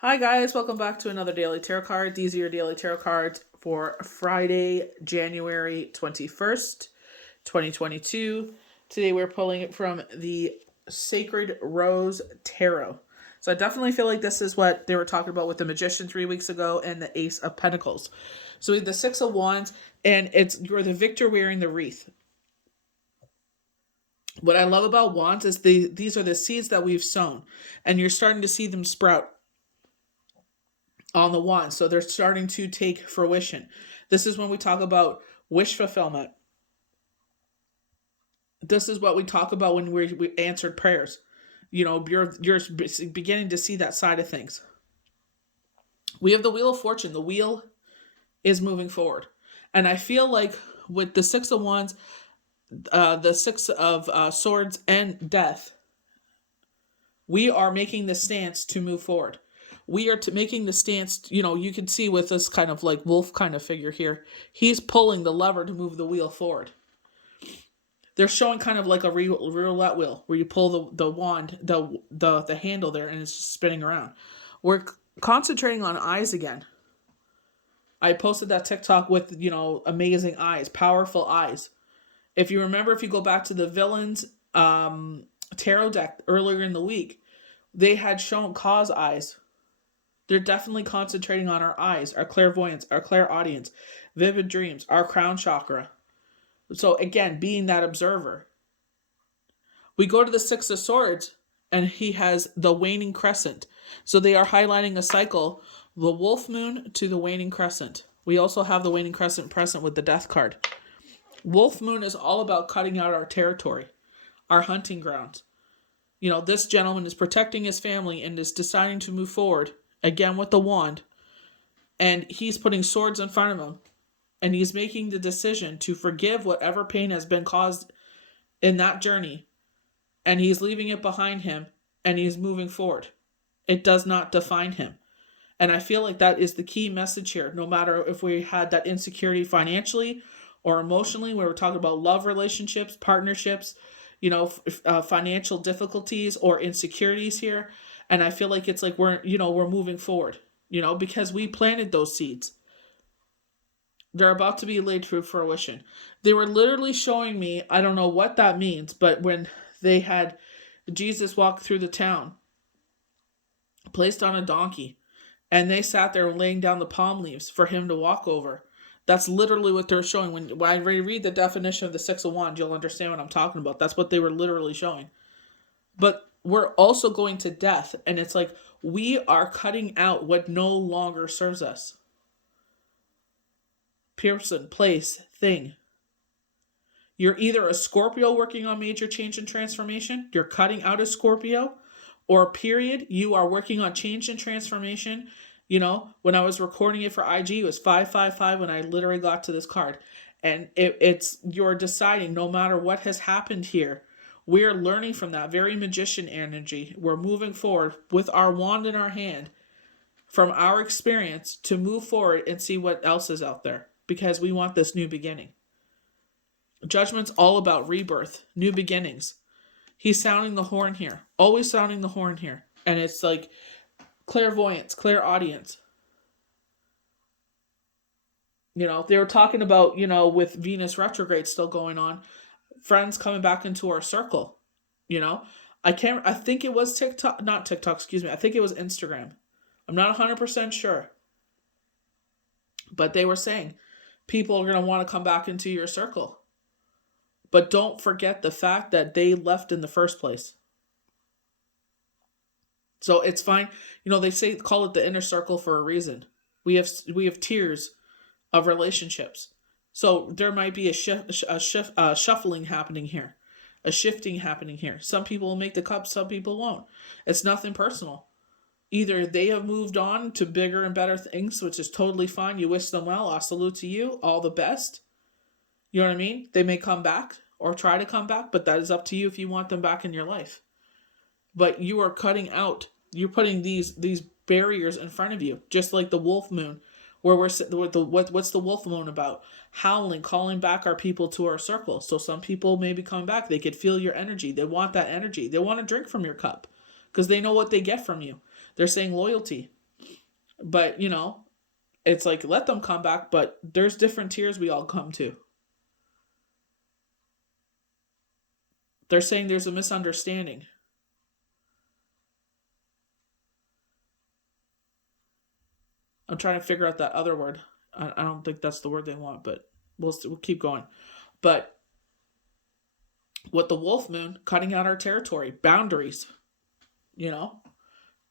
Hi guys, welcome back to another daily tarot card. These are your daily tarot cards for Friday, January 21st, 2022. Today we're pulling it from the Sacred Rose Tarot. So I definitely feel like this is what they were talking about with the Magician 3 weeks ago and the Ace of Pentacles. So we have the Six of Wands, and you're the victor wearing the wreath. What I love about wands is these are the seeds that we've sown, and you're starting to see them sprout on the wand. So they're starting to take fruition. This is when we talk about wish fulfillment. This is what we talk about when we answered prayers. You know, you're beginning to see that side of things. We have the Wheel of Fortune. The wheel is moving forward. And I feel like with the Six of Wands, the Six of Swords, and Death, we are making the stance to move forward. We are making the stance, you can see with this kind of like wolf kind of figure here, he's pulling the lever to move the wheel forward. They're showing kind of like a roulette wheel where you pull the wand, the handle there, and it's just spinning around. We're concentrating on eyes again. I posted that TikTok with, amazing eyes, powerful eyes. If you remember, if you go back to the villains tarot deck earlier in the week, they had shown cause eyes. They're definitely concentrating on our eyes, our clairvoyance, our clairaudience, vivid dreams, our crown chakra. So again, being that observer. We go to the Six of Swords, and he has the waning crescent. So they are highlighting a cycle, the wolf moon to the waning crescent. We also have the waning crescent present with the death card. Wolf moon is all about cutting out our territory, our hunting grounds. This gentleman is protecting his family and is deciding to move forward, again with the wand, and he's putting swords in front of him, and he's making the decision to forgive whatever pain has been caused in that journey, and he's leaving it behind him, and he's moving forward. It does not define him. And I feel like that is the key message here. No matter if we had that insecurity financially or emotionally, where we're talking about love relationships, partnerships, financial difficulties or insecurities here. And I feel like it's like we're moving forward, because we planted those seeds. They're about to be laid to fruition. They were literally showing me, I don't know what that means, but when they had Jesus walk through the town, placed on a donkey, and they sat there laying down the palm leaves for him to walk over. That's literally what they're showing. When I read the definition of the Six of Wands, you'll understand what I'm talking about. That's what they were literally showing. But we're also going to death, and it's like we are cutting out what no longer serves us. Person, place, thing. You're either a Scorpio working on major change and transformation, you're cutting out a Scorpio, or period, you are working on change and transformation. When I was recording it for IG, it was 555 when I literally got to this card. And it's you're deciding, no matter what has happened here, we're learning from that very magician energy. We're moving forward with our wand in our hand from our experience to move forward and see what else is out there, because we want this new beginning. Judgment's all about rebirth, new beginnings. He's sounding the horn here, always sounding the horn here. And it's like clairvoyance, clairaudience. They were talking about, with Venus retrograde still going on, friends coming back into our circle. I think it was TikTok, not TikTok, excuse me. I think it was Instagram. I'm not 100% sure. But they were saying people are going to want to come back into your circle. But don't forget the fact that they left in the first place. So it's fine. They call it the inner circle for a reason. We have tiers of relationships. So there might be a shuffling happening here, a shifting happening here. Some people will make the cut, some people won't. It's nothing personal. Either they have moved on to bigger and better things, which is totally fine. You wish them well. I salute to you. All the best. You know what I mean? They may come back or try to come back, but that is up to you if you want them back in your life. But you are cutting out. You're putting these barriers in front of you, just like the wolf moon, where what's the wolf moon about? Howling, calling back our people to our circle. So some people maybe come back. They could feel your energy. They want that energy. They want to drink from your cup because they know what they get from you. They're saying loyalty. But, it's like, let them come back, but there's different tiers we all come to. They're saying there's a misunderstanding. I'm trying to figure out that other word. I don't think that's the word they want, but we'll keep going. But with the wolf moon, cutting out our territory, boundaries, you know?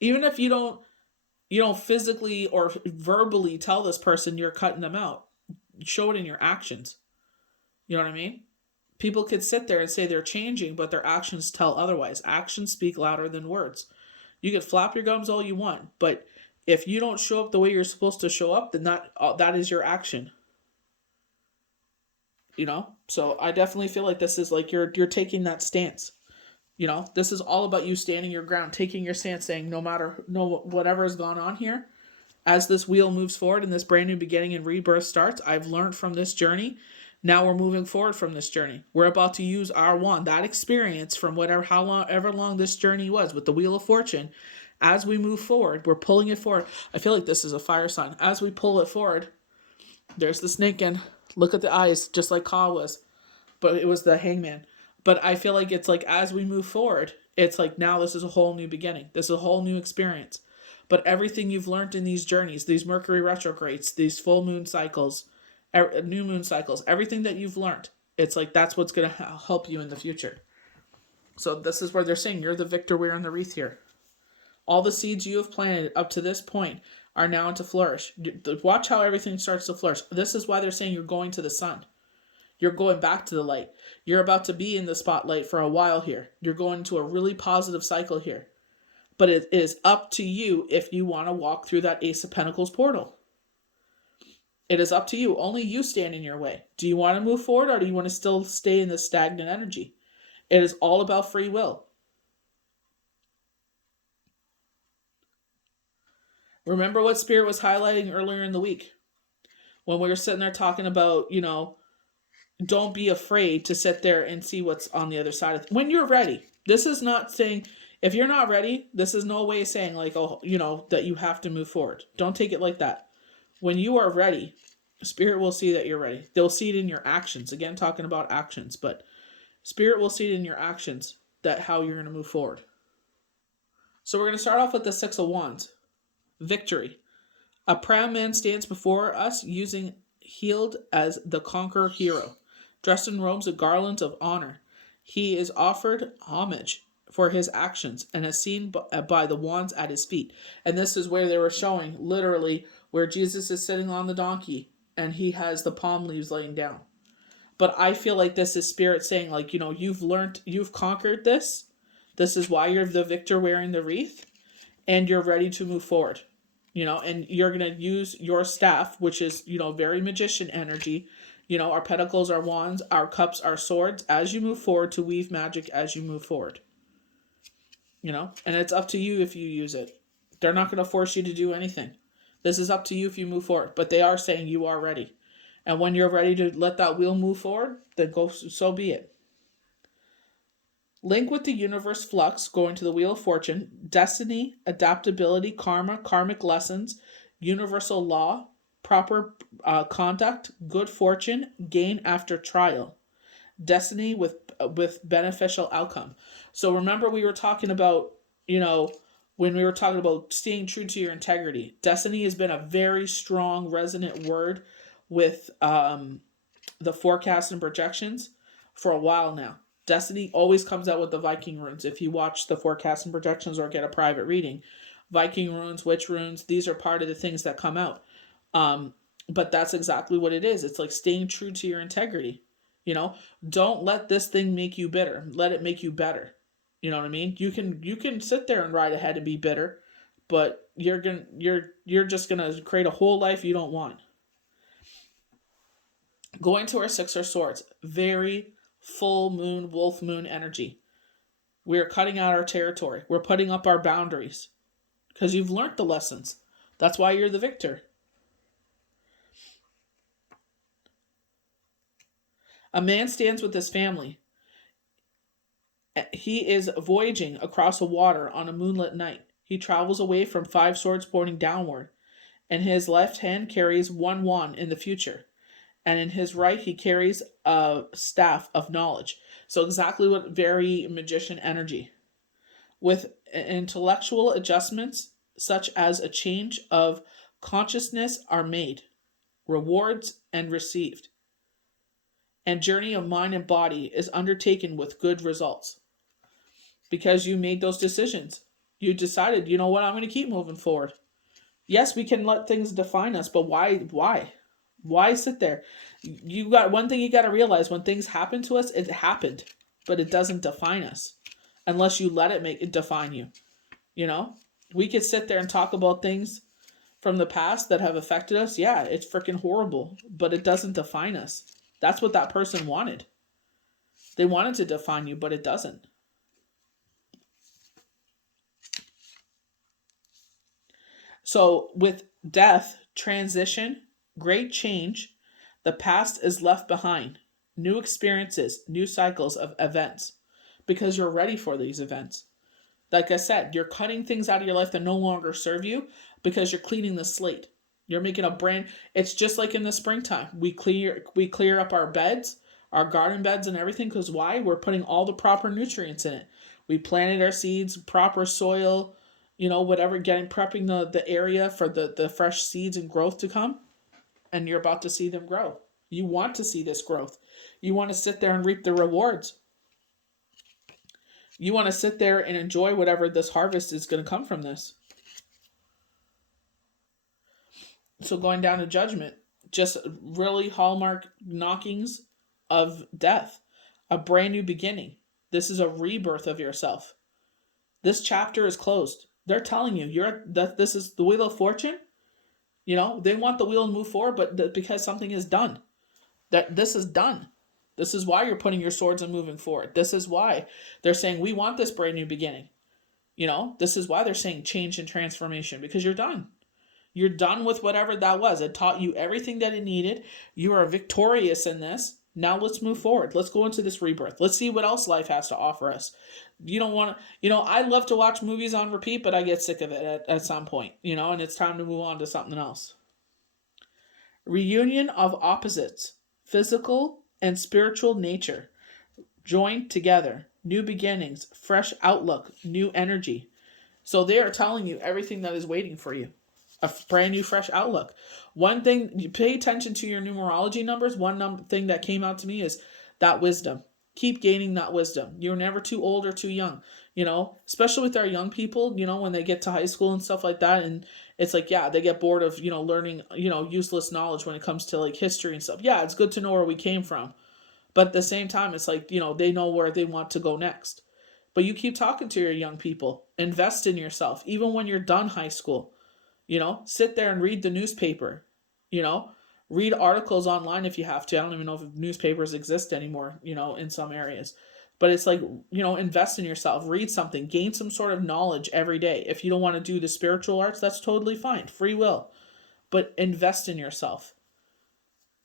Even if you don't physically or verbally tell this person you're cutting them out, show it in your actions. You know what I mean? People could sit there and say they're changing, but their actions tell otherwise. Actions speak louder than words. You can flap your gums all you want, but if you don't show up the way you're supposed to show up, then that is your action. So I definitely feel like this is like you're taking that stance. This is all about you standing your ground, taking your stance, saying whatever has gone on here, as this wheel moves forward and this brand new beginning and rebirth starts, I've learned from this journey. Now we're moving forward from this journey. We're about to use our wand, that experience from however long this journey was with the Wheel of Fortune. As we move forward, we're pulling it forward. I feel like this is a fire sign. As we pull it forward, there's the snake and look at the eyes, just like Ka was, but it was the hangman. But I feel like it's like as we move forward, it's like now this is a whole new beginning. This is a whole new experience. But everything you've learned in these journeys, these Mercury retrogrades, these full moon cycles, new moon cycles, everything that you've learned, it's like that's what's going to help you in the future. So this is where they're saying you're the victor wearing the wreath here. All the seeds you have planted up to this point are now to flourish. Watch how everything starts to flourish. This is why they're saying you're going to the sun. You're going back to the light. You're about to be in the spotlight for a while here. You're going into a really positive cycle here. But it is up to you if you want to walk through that Ace of Pentacles portal. It is up to you. Only you stand in your way. Do you want to move forward or do you want to still stay in this stagnant energy? It is all about free will. Remember what Spirit was highlighting earlier in the week when we were sitting there talking about, don't be afraid to sit there and see what's on the other side of it. When you're ready. This is not saying, if you're not ready, this is no way of saying like, that you have to move forward. Don't take it like that. When you are ready, Spirit will see that you're ready. They'll see it in your actions. Again, talking about actions, but Spirit will see it in your actions that how you're going to move forward. So we're going to start off with the Six of Wands. Victory. A proud man stands before us using healed as the conqueror hero. Dressed in robes of garlands of honor. He is offered homage for his actions and is seen by the wands at his feet. And this is where they were showing literally where Jesus is sitting on the donkey and he has the palm leaves laying down. But I feel like this is Spirit saying like, you've conquered this. This is why you're the victor wearing the wreath and you're ready to move forward. And you're going to use your staff, which is, very magician energy. Our pentacles, our wands, our cups, our swords, as you move forward to weave magic as you move forward. And it's up to you if you use it. They're not going to force you to do anything. This is up to you if you move forward. But they are saying you are ready. And when you're ready to let that wheel move forward, then so be it. Link with the universe flux, going to the Wheel of Fortune, destiny, adaptability, karma, karmic lessons, universal law, proper conduct, good fortune, gain after trial, destiny with beneficial outcome. So remember we were talking about, when we were talking about staying true to your integrity. Destiny has been a very strong resonant word with the forecasts and projections for a while now. Destiny always comes out with the Viking runes. If you watch the forecasts and projections or get a private reading, Viking runes, witch runes, these are part of the things that come out. But that's exactly what it is. It's like staying true to your integrity. Don't let this thing make you bitter. Let it make you better. You know what I mean? You can sit there and ride ahead and be bitter, but you're just gonna create a whole life you don't want. Going to our Six of Swords, very full moon, wolf moon energy. We're cutting out our territory. We're putting up our boundaries because you've learned the lessons. That's why you're the victor. A man stands with his family. He is voyaging across the water on a moonlit night. He travels away from five swords pointing downward. In his left hand carries one wand in the future, and in his right he carries a staff of knowledge. So exactly what very magician energy. With intellectual adjustments such as a change of consciousness are made, rewards and received, and journey of mind and body is undertaken with good results because you made those decisions. You decided, you know what, I'm going to keep moving forward. Yes, we can let things define us, but why sit there? You got one thing you got to realize: when things happen to us, it happened, but it doesn't define us unless you let it make it define you. You know, we could sit there and talk about things from the past that have affected us. Yeah, it's freaking horrible, but it doesn't define us. That's what that person wanted. They wanted to define you, but it doesn't. So with death, transition, great change, the past is left behind. New experiences, new cycles of events, because you're ready for these events. Like I said, you're cutting things out of your life that no longer serve you because you're cleaning the slate. You're making a brand. It's just like in the springtime. We clear up our beds, our garden beds and everything, because why? We're putting all the proper nutrients in it. We planted our seeds, proper soil, whatever, prepping the area for the fresh seeds and growth to come, and you're about to see them grow. You want to see this growth. You want to sit there and reap the rewards. You want to sit there and enjoy whatever this harvest is going to come from this. So going down to judgment, just really hallmark knockings of death, a brand new beginning. This is a rebirth of yourself. This chapter is closed. They're telling you that this is the wheel of fortune. They want the wheel to move forward, but because something is done, that this is done. This is why you're putting your swords and moving forward. This is why they're saying we want this brand new beginning. This is why they're saying change and transformation, because you're done. You're done with whatever that was. It taught you everything that it needed. You are victorious in this. Now let's move forward. Let's go into this rebirth. Let's see what else life has to offer us. You don't want to, I love to watch movies on repeat, but I get sick of it at some point, and it's time to move on to something else. Reunion of opposites, physical and spiritual nature, joined together, new beginnings, fresh outlook, new energy. So they are telling you everything that is waiting for you. A brand new, fresh outlook. One thing, you pay attention to your numerology numbers. One thing that came out to me is that wisdom. Keep gaining that wisdom. You're never too old or too young, especially with our young people, when they get to high school and stuff like that. And it's like, yeah, they get bored of, learning, useless knowledge when it comes to like history and stuff. Yeah, it's good to know where we came from. But at the same time, it's like, they know where they want to go next. But you keep talking to your young people. Invest in yourself, even when you're done high school. Sit there and read the newspaper. Read articles online if you have to. I don't even know if newspapers exist anymore, in some areas. But it's like, invest in yourself. Read something. Gain some sort of knowledge every day. If you don't want to do the spiritual arts, that's totally fine. Free will. But invest in yourself.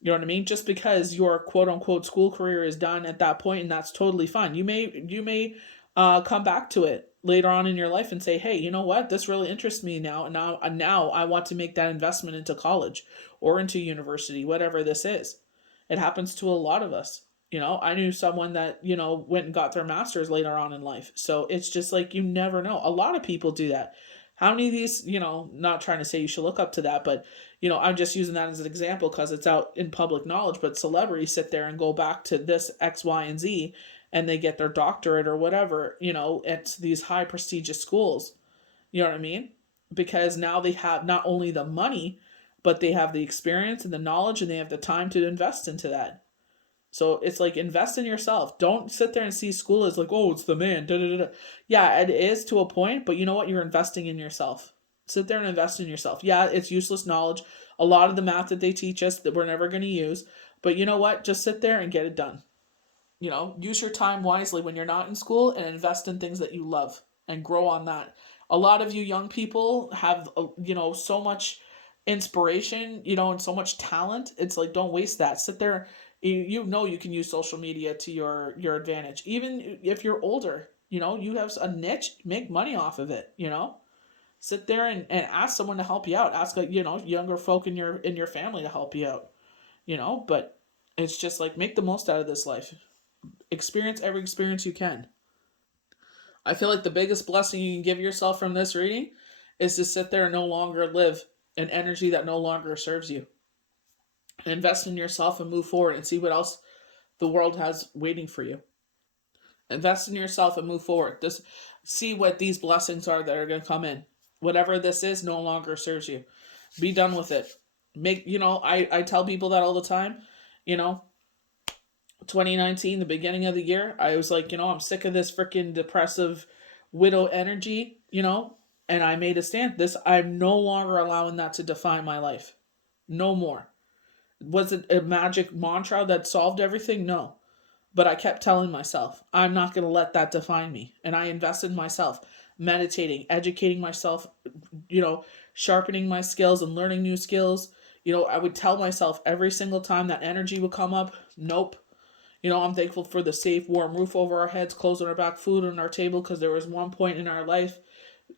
You know what I mean? Just because your quote unquote school career is done at that point, and that's totally fine. You may come back to it later on in your life and say, hey, you know what? This really interests me now. And now I want to make that investment into college or into university, whatever this is. It happens to a lot of us. I knew someone that, went and got their master's later on in life. So it's just like, you never know. A lot of people do that. How many of these, not trying to say you should look up to that, but, I'm just using that as an example because it's out in public knowledge, but celebrities sit there and go back to this X, Y, and Z, and they get their doctorate or whatever, at these high prestigious schools. You know what I mean? Because now they have not only the money, but they have the experience and the knowledge, and they have the time to invest into that. So it's like, invest in yourself. Don't sit there and see school as like, oh, it's the man. Da, da, da, da. Yeah, it is to a point, but you know what? You're investing in yourself. Sit there and invest in yourself. Yeah, it's useless knowledge. A lot of the math that they teach us that we're never going to use. But you know what? Just sit there and get it done. Use your time wisely when you're not in school and invest in things that you love and grow on that. A lot of you young people have, so much inspiration, and so much talent. It's like, don't waste that. Sit there. You can use social media to your advantage. Even if you're older, you have a niche, make money off of it, Sit there and ask someone to help you out. Ask, younger folk in your family to help you out. But it's just like, make the most out of this life. Experience every experience you can. I feel like the biggest blessing you can give yourself from this reading is to sit there and no longer live an energy that no longer serves you. Invest in yourself and move forward and see what else the world has waiting for you. Invest in yourself and move forward. Just see what these blessings are that are going to come in. Whatever this is no longer serves you. Be done with it. I tell people that all the time. 2019, the beginning of the year, I was like, I'm sick of this freaking depressive widow energy, and I made a stand. I'm no longer allowing that to define my life. No more. Was it a magic mantra that solved everything? No. But I kept telling myself, I'm not going to let that define me. And I invested in myself, meditating, educating myself, sharpening my skills and learning new skills. I would tell myself every single time that energy would come up, nope. I'm thankful for the safe, warm roof over our heads, clothes on our back, food on our table, because there was one point in our life,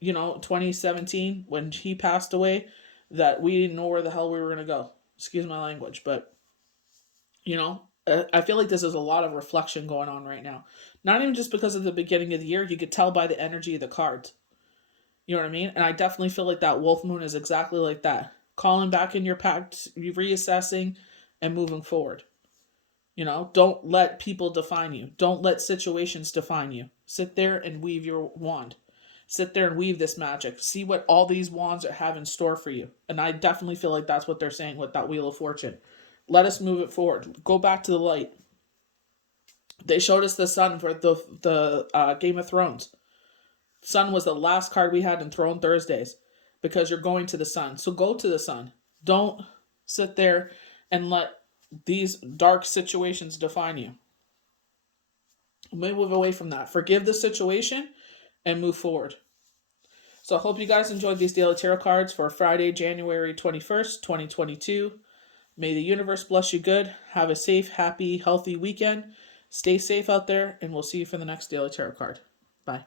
2017, when he passed away, that we didn't know where the hell we were going to go. Excuse my language, but, I feel like this is a lot of reflection going on right now. Not even just because of the beginning of the year, you could tell by the energy of the cards. You know what I mean? And I definitely feel like that Wolf Moon is exactly like that. Calling back in your pact, reassessing, and moving forward. Don't let people define you. Don't let situations define you. Sit there and weave your wand. Sit there and weave this magic. See what all these wands have in store for you. And I definitely feel like that's what they're saying with that Wheel of Fortune. Let us move it forward. Go back to the light. They showed us the sun for the Game of Thrones. Sun was the last card we had in Throne Thursdays because you're going to the sun. So go to the sun. Don't sit there and let these dark situations define you. Move away from that. Forgive the situation and move forward. So I hope you guys enjoyed these daily tarot cards for Friday, January 21st, 2022. May the universe bless you good. Have a safe, happy, healthy weekend. Stay safe out there, and we'll see you for the next daily tarot card. Bye.